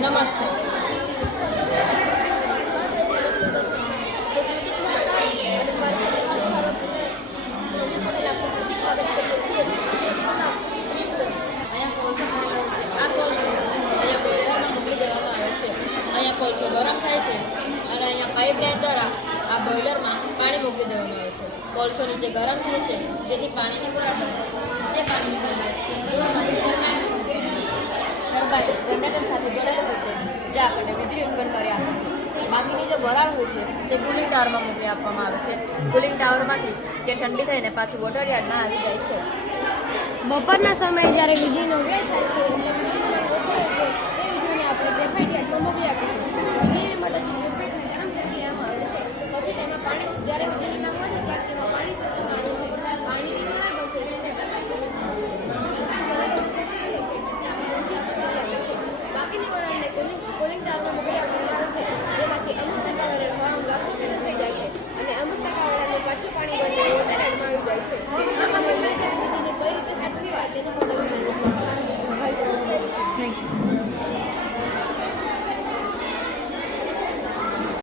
નમસ્તે. અહીંયા કોલસો ગરમ થાય છે અને અહીંયા પાઇપલાઇન દ્વારા આ બોઇલરમાં પાણી મૂકી દેવામાં આવે છે. કોલસો નીચે ગરમ થાય છે જેથી પાણીની બરફ બને. એ પાણીની બરફ ત્યારબાદ જનરેટર સાથે જોડાયેલું હોય છે જે આપણને વીજળી ઉત્પન્ન કરી આપે છે. બાકીની જે વરાળ હોય છે તે કુલિંગ ટાવરમાં મોકલી આપવામાં આવે છે. કુલિંગ ટાવરમાંથી તે ઠંડી થઈને પાછું વોટર યાર્ડમાં આવી જાય છે. બપોરના સમયે જ્યારે વીજળીનો વ્યય થાય છે એટલે